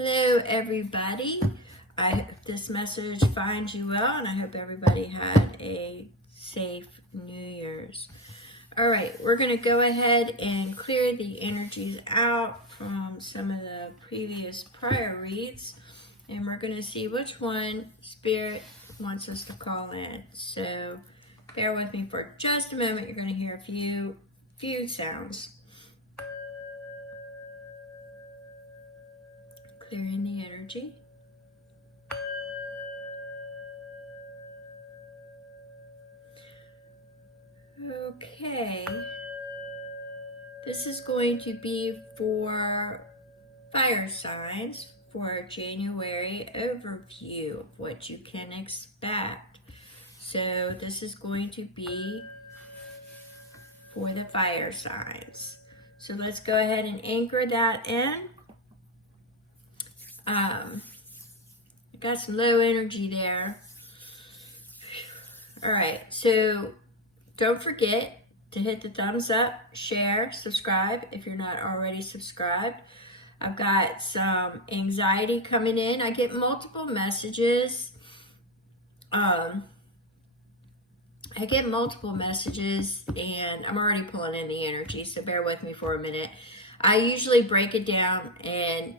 Hello everybody. I hope this message finds you well, and I hope everybody had a safe New Year's. All right, we're going to go ahead and clear the energies out from some of the previous prior reads, and we're going to see which one Spirit wants us to call in. So bear with me for just a moment. You're going to hear a few sounds. Clearing the energy. Okay. This is going to be for fire signs for a January overview of what you can expect. So this is going to be for the fire signs. So let's go ahead and anchor that in. I got some low energy there. All right, so don't forget to hit the thumbs up, share, subscribe if you're not already subscribed. I've got some anxiety coming in. I get multiple messages. And I'm already pulling in the energy, so bear with me for a minute. I usually break it down and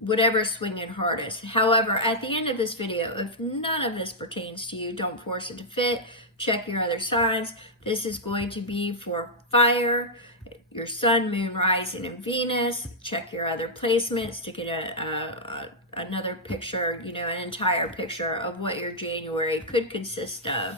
whatever's swinging hardest. However, at the end of this video, if none of this pertains to you, don't force it to fit. Check your other signs. This is going to be for fire, your sun, moon, rising, and Venus. Check your other placements to get another picture, an entire picture of what your January could consist of.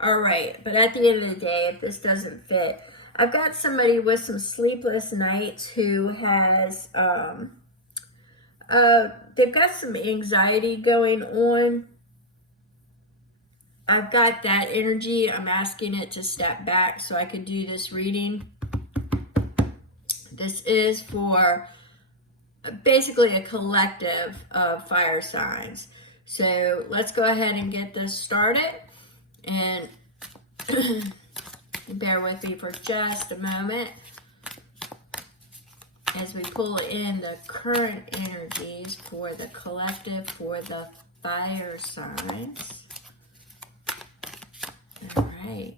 All right, but at the end of the day, if this doesn't fit, I've got somebody with some sleepless nights who has, they've got some anxiety going on. I've got that energy. I'm asking it to step back so I can do this reading. This is for basically a collective of fire signs. So let's go ahead and get this started. And bear with me for just a moment as we pull in the current energies for the collective, for the fire signs. All right.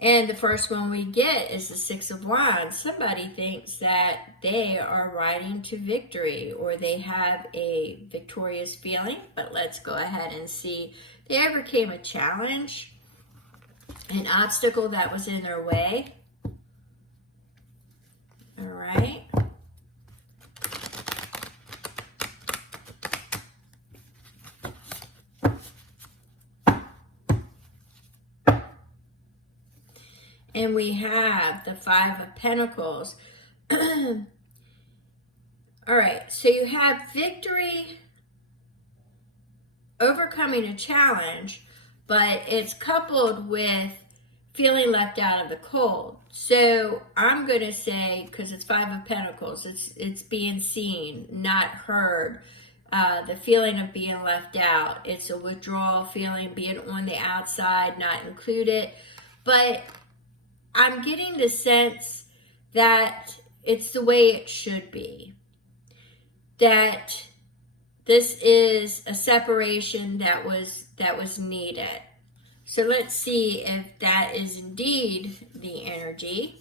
And the first one we get is the Six of Wands. Somebody thinks that they are riding to victory or they have a victorious feeling, but let's go ahead and see. They overcame a challenge, an obstacle that was in their way. All right. And we have the Five of Pentacles. All right, so you have victory, overcoming a challenge, but it's coupled with feeling left out of the cold. So I'm going to say, because it's Five of Pentacles, it's being seen, not heard. The feeling of being left out. It's a withdrawal feeling, being on the outside, not included. But I'm getting the sense that it's the way it should be. That this is a separation that was needed. So let's see if that is indeed the energy.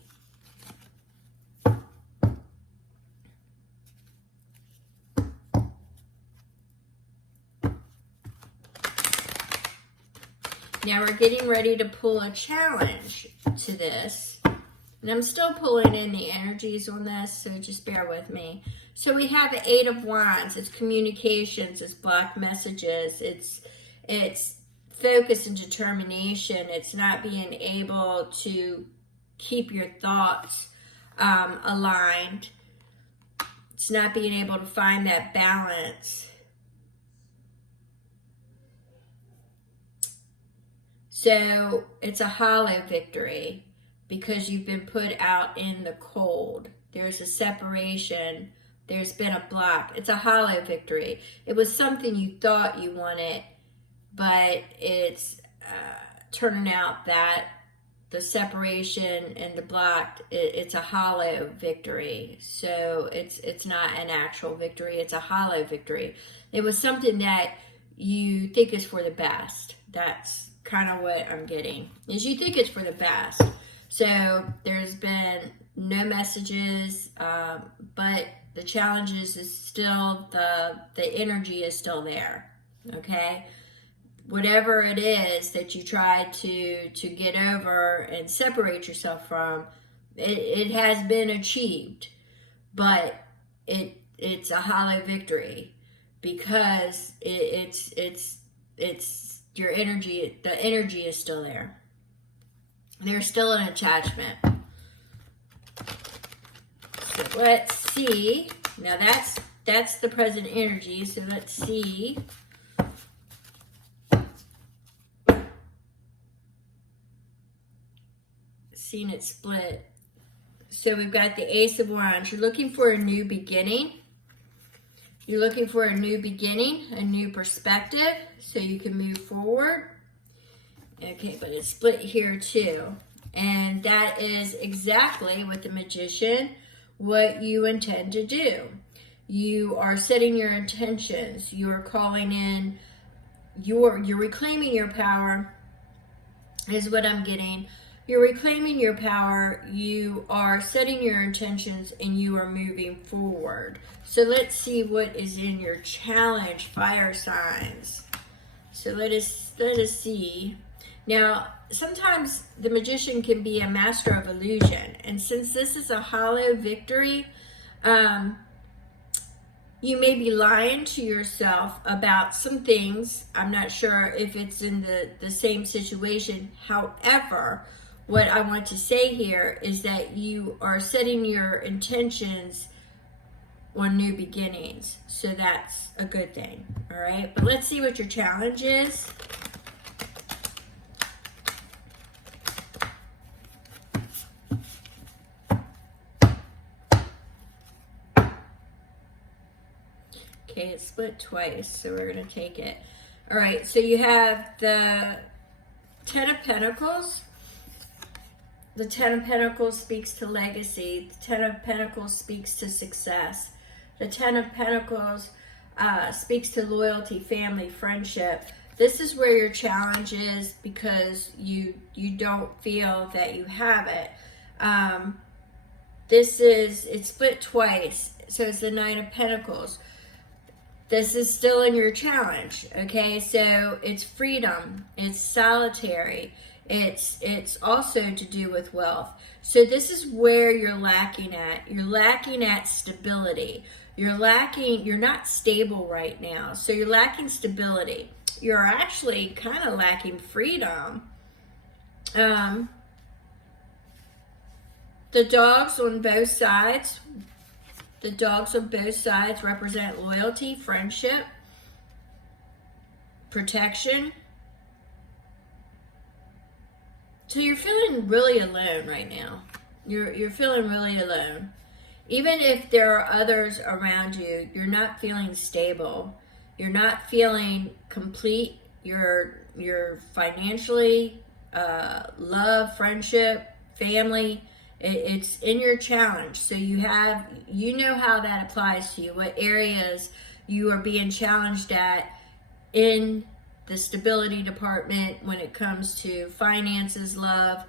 Now we're getting ready to pull a challenge to this. And I'm still pulling in the energies on this, so just bear with me. So we have the Eight of Wands. It's communications, it's blocked messages, it's focus and determination. It's not being able to keep your thoughts aligned. It's not being able to find that balance. So it's a hollow victory because you've been put out in the cold. There's a separation. There's been a block. It's a hollow victory. It was something you thought you wanted, but it's turning out that the separation and the blocked, it's a hollow victory. So it's not an actual victory, it's a hollow victory. It was something that you think is for the best. That's kind of what I'm getting, is you think it's for the best. So there's been no messages, but the challenges is still, the energy is still there, okay? Whatever it is that you try to get over and separate yourself from, it has been achieved, but it's a hollow victory, because it's your energy, the energy is still there. There's still an attachment. So let's see. Now that's the present energy. So let's see. Seen it split. So we've got the Ace of Wands. You're looking for a new beginning. You're looking for a new beginning, a new perspective, so you can move forward. Okay, but it's split here too. And that is exactly with the Magician what you intend to do. You are setting your intentions. You are calling in, you're reclaiming your power, is what I'm getting. You're reclaiming your power, you are setting your intentions, and you are moving forward. So let's see what is in your challenge, fire signs. So let us see. Now, sometimes the Magician can be a master of illusion. And since this is a hollow victory, you may be lying to yourself about some things. I'm not sure if it's in the same situation. However, what I want to say here is that you are setting your intentions on new beginnings. So that's a good thing. All right. But let's see what your challenge is. Okay, it's split twice, so we're going to take it. All right, so you have the Ten of Pentacles. The Ten of Pentacles speaks to legacy. The Ten of Pentacles speaks to success. The Ten of Pentacles speaks to loyalty, family, friendship. This is where your challenge is, because you don't feel that you have it. It's split twice, so it's the Nine of Pentacles. This is still in your challenge, okay? So it's freedom, it's solitary, it's also to do with wealth. So this is where you're lacking at. You're lacking at stability. You're not stable right now. So you're lacking stability. You're actually kind of lacking freedom. The dogs on both sides. The dogs on both sides represent loyalty, friendship, protection. So you're feeling really alone right now. You're feeling really alone. Even if there are others around you, you're not feeling stable. You're not feeling complete. You're financially, love, friendship, family. It's in your challenge. So you know how that applies to you, what areas you are being challenged at in the stability department when it comes to finances, love,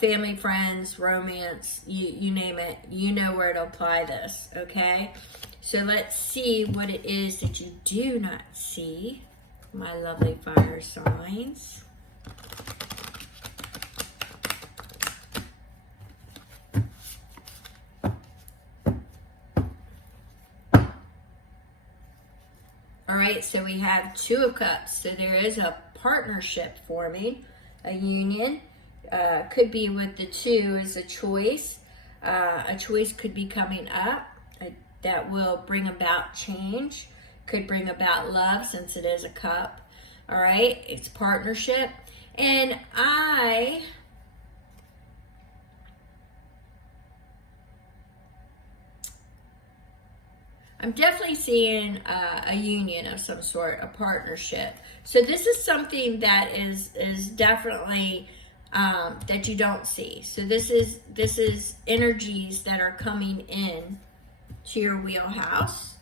family, friends, romance, you name it. You know where to apply this, okay? So let's see what it is that you do not see, my lovely fire signs. All right, so we have Two of Cups. So there is a partnership forming, a union. Could be with the two as a choice. A choice could be coming up that will bring about change. Could bring about love, since it is a cup. All right, it's partnership. And I'm definitely seeing a union of some sort, a partnership. So this is something that is definitely that you don't see. So this is energies that are coming in to your wheelhouse.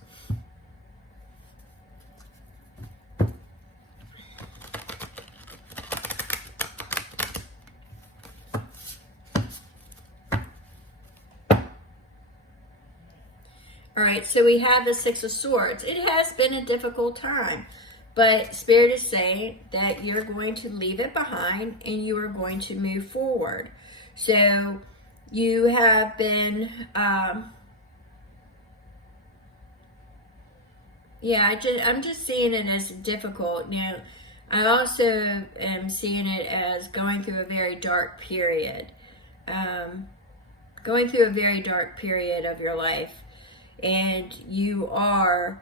All right, so we have the Six of Swords. It has been a difficult time, but Spirit is saying that you're going to leave it behind and you are going to move forward. So you have been, I'm just seeing it as difficult. Now, I also am seeing it as going through a very dark period. Going through a very dark period of your life. And you are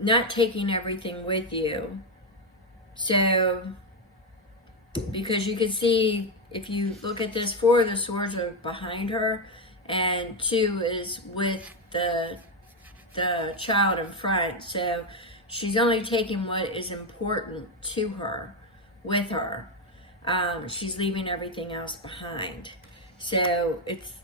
not taking everything with you. So, because you can see, if you look at this, 4 of the swords are behind her, and 2 is with the child in front. So, she's only taking what is important to her, with her. She's leaving everything else behind. So, it's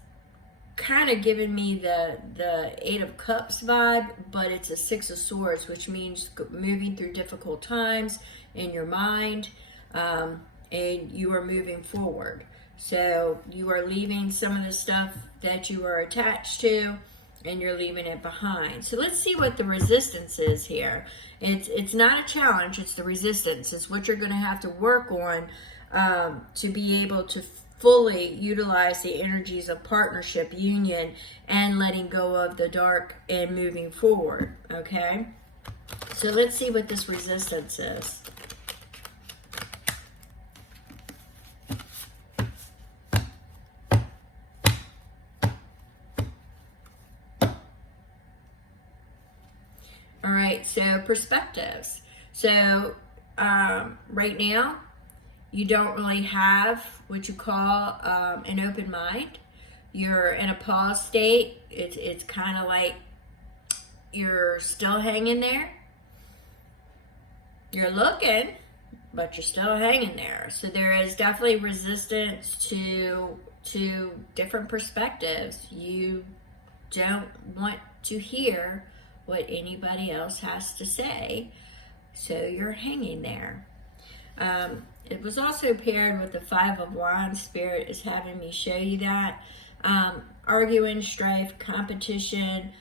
kind of giving me the 8 of Cups vibe, but it's a 6 of Swords, which means moving through difficult times in your mind, and you are moving forward. So you are leaving some of the stuff that you are attached to, and you're leaving it behind. So let's see what the resistance is here. It's not a challenge, it's the resistance. It's what you're going to have to work on to be able to fully utilize the energies of partnership, union, and letting go of the dark and moving forward, okay? So let's see what this resistance is. All right, so perspectives. So right now, you don't really have what you call an open mind. You're in a pause state. It's kind of like you're still hanging there. You're looking, but you're still hanging there. So there is definitely resistance to different perspectives. You don't want to hear what anybody else has to say, so you're hanging there. It was also paired with the 5 of Wands. Spirit is having me show you that. Arguing, strife, competition,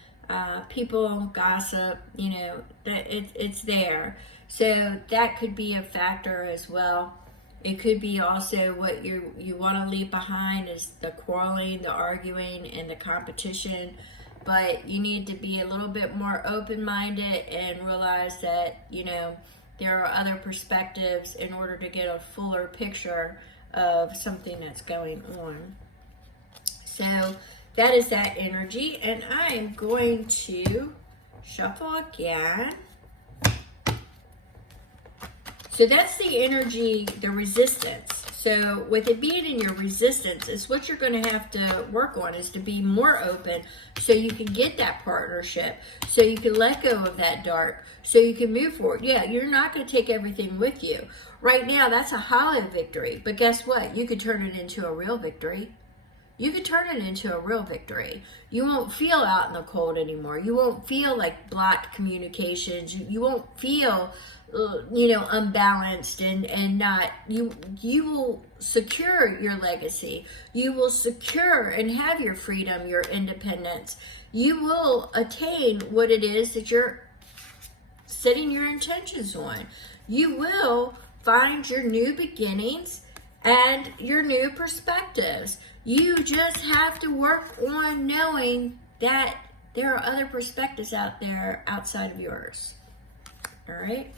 people, gossip, you know, that it's there. So that could be a factor as well. It could be also what you want to leave behind is the quarreling, the arguing, and the competition. But you need to be a little bit more open-minded and realize that, you know, there are other perspectives in order to get a fuller picture of something that's going on. So that is that energy. And I am going to shuffle again. So that's the energy, the resistance. So with it being in your resistance, it's what you're going to have to work on is to be more open so you can get that partnership, so you can let go of that dark, so you can move forward. Yeah, you're not going to take everything with you. Right now, that's a hollow victory. But guess what? You could turn it into a real victory. You could turn it into a real victory. You won't feel out in the cold anymore. You won't feel like blocked communications. You won't feel unbalanced and not, you will secure your legacy. You will secure and have your freedom, your independence. You will attain what it is that you're setting your intentions on. You will find your new beginnings and your new perspectives. You just have to work on knowing that there are other perspectives out there outside of yours. All right.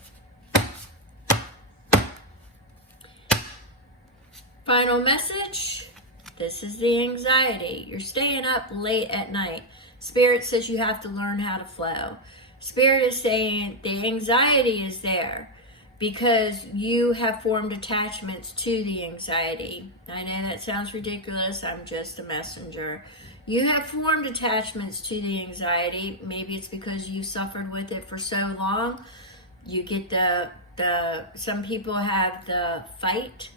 Final message. This is the anxiety. You're staying up late at night. Spirit says you have to learn how to flow. Spirit is saying the anxiety is there because you have formed attachments to the anxiety. I know that sounds ridiculous. I'm just a messenger. You have formed attachments to the anxiety. Maybe it's because you suffered with it for so long. You get some people have the fight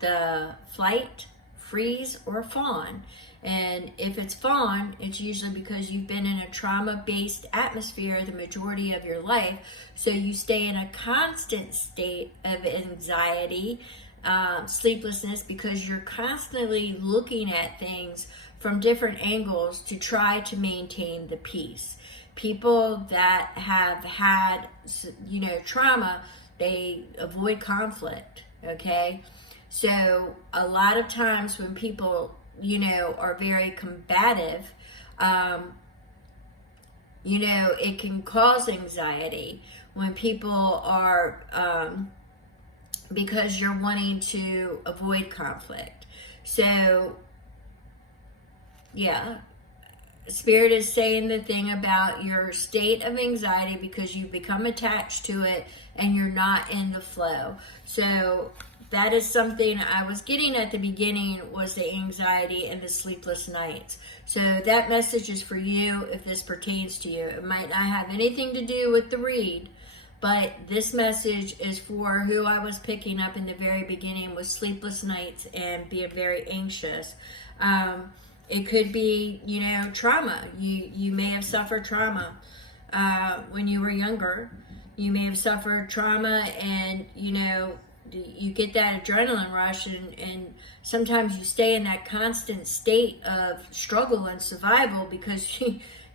the flight, freeze, or fawn. And if it's fawn, it's usually because you've been in a trauma-based atmosphere the majority of your life. So you stay in a constant state of anxiety, sleeplessness, because you're constantly looking at things from different angles to try to maintain the peace. People that have had, trauma, they avoid conflict, okay? So a lot of times when people, are very combative, it can cause anxiety when people are, because you're wanting to avoid conflict. So, yeah, Spirit is saying the thing about your state of anxiety because you become attached to it and you're not in the flow. So that is something I was getting at the beginning, was the anxiety and the sleepless nights. So that message is for you if this pertains to you. It might not have anything to do with the read, but this message is for who I was picking up in the very beginning with sleepless nights and being very anxious. It could be, trauma. You may have suffered trauma when you were younger. You may have suffered trauma and, you get that adrenaline rush and sometimes you stay in that constant state of struggle and survival because,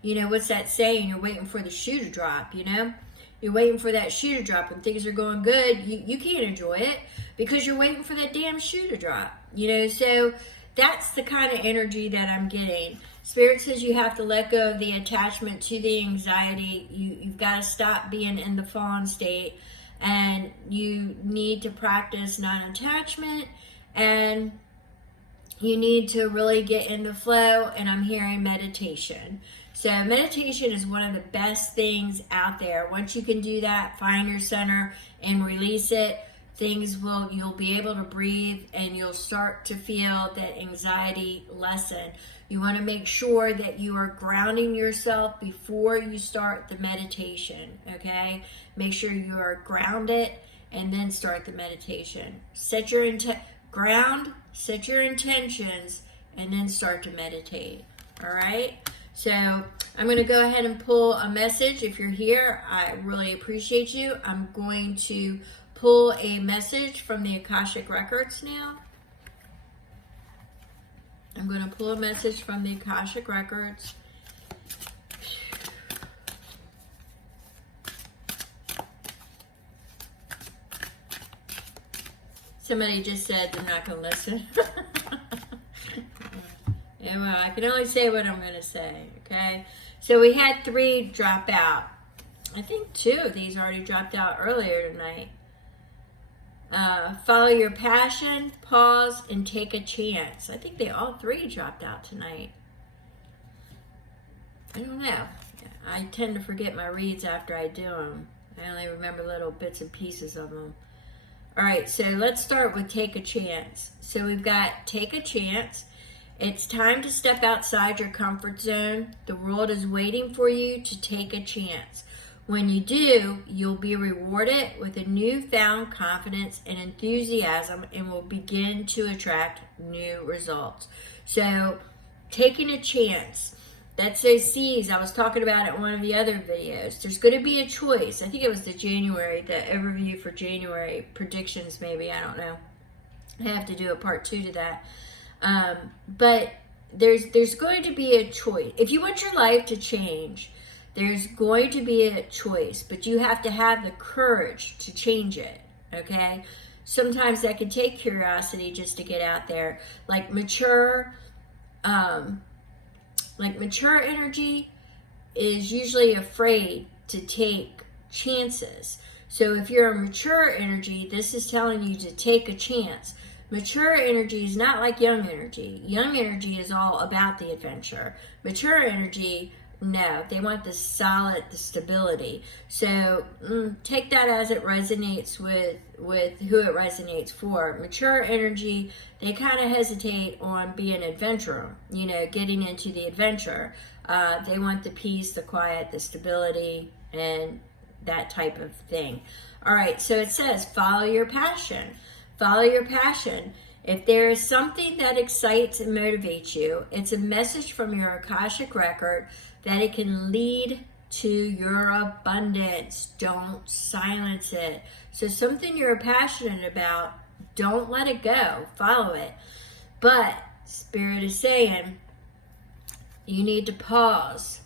what's that saying? You're waiting for the shoe to drop, You're waiting for that shoe to drop. When things are going good, you can't enjoy it because you're waiting for that damn shoe to drop, So that's the kind of energy that I'm getting. Spirit says you have to let go of the attachment to the anxiety. You've got to stop being in the fawn state, and you need to practice non-attachment, and you need to really get into flow, and I'm hearing meditation. So meditation is one of the best things out there. Once you can do that, find your center and release it, you'll be able to breathe and you'll start to feel that anxiety lessen. You want to make sure that you are grounding yourself before you start the meditation, okay? Make sure you are grounded and then start the meditation. Set your intentions, and then start to meditate, all right? So I'm going to go ahead and pull a message. If you're here, I really appreciate you. I'm going to pull a message from the Akashic Records now. I'm going to pull a message from the Akashic Records. Somebody just said they're not going to listen. Yeah, well, I can only say what I'm going to say, okay? So we had 3 drop out. I think 2 of these already dropped out earlier tonight. Follow your passion, pause, and take a chance. I think they all 3 dropped out tonight. I don't know. I tend to forget my reads after I do them. I only remember little bits and pieces of them. All right, so let's start with take a chance. So we've got take a chance. It's time to step outside your comfort zone. The world is waiting for you to take a chance. When you do, you'll be rewarded with a newfound confidence and enthusiasm and will begin to attract new results. So, taking a chance. That's those C's I was talking about in one of the other videos. There's going to be a choice. I think it was the overview for January predictions maybe. I don't know. I have to do a part 2 to that. But there's going to be a choice. If you want your life to change, there's going to be a choice, but you have to have the courage to change it, okay? Sometimes that can take curiosity just to get out there. Like mature energy is usually afraid to take chances. So if you're a mature energy, this is telling you to take a chance. Mature energy is not like young energy. Young energy is all about the adventure. Mature energy, no, they want the stability. So take that as it resonates with who it resonates for. Mature energy, they kind of hesitate on being an adventurer, getting into the adventure. They want the peace, the quiet, the stability, and that type of thing. All right, so it says follow your passion. Follow your passion. If there is something that excites and motivates you, it's a message from your Akashic record that it can lead to your abundance. Don't silence it. So something you're passionate about, don't let it go. Follow it. But Spirit is saying you need to pause.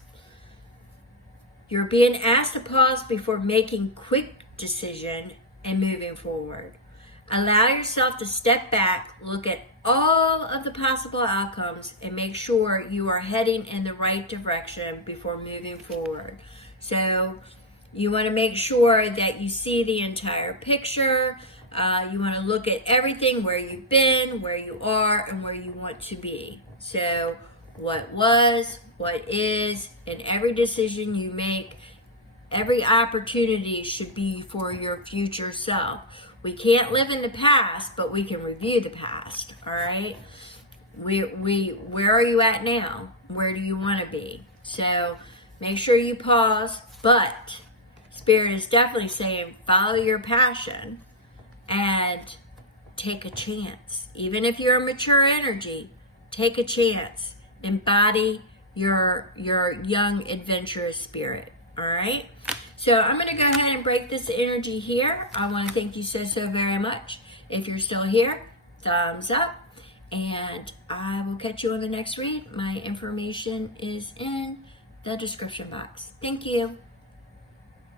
You're being asked to pause before making quick decision and moving forward. Allow yourself to step back, look at all of the possible outcomes, and make sure you are heading in the right direction before moving forward. So you want to make sure that you see the entire picture. You want to look at everything, where you've been, where you are, and where you want to be. So what was, what is, and every decision you make, every opportunity should be for your future self. We can't live in the past, but we can review the past, all right? Where are you at now? Where do you want to be? So make sure you pause, but Spirit is definitely saying follow your passion and take a chance. Even if you're a mature energy, take a chance. Embody your young, adventurous spirit, all right? So I'm going to go ahead and break this energy here. I want to thank you so very much. If you're still here, thumbs up. And I will catch you on the next read. My information is in the description box. Thank you.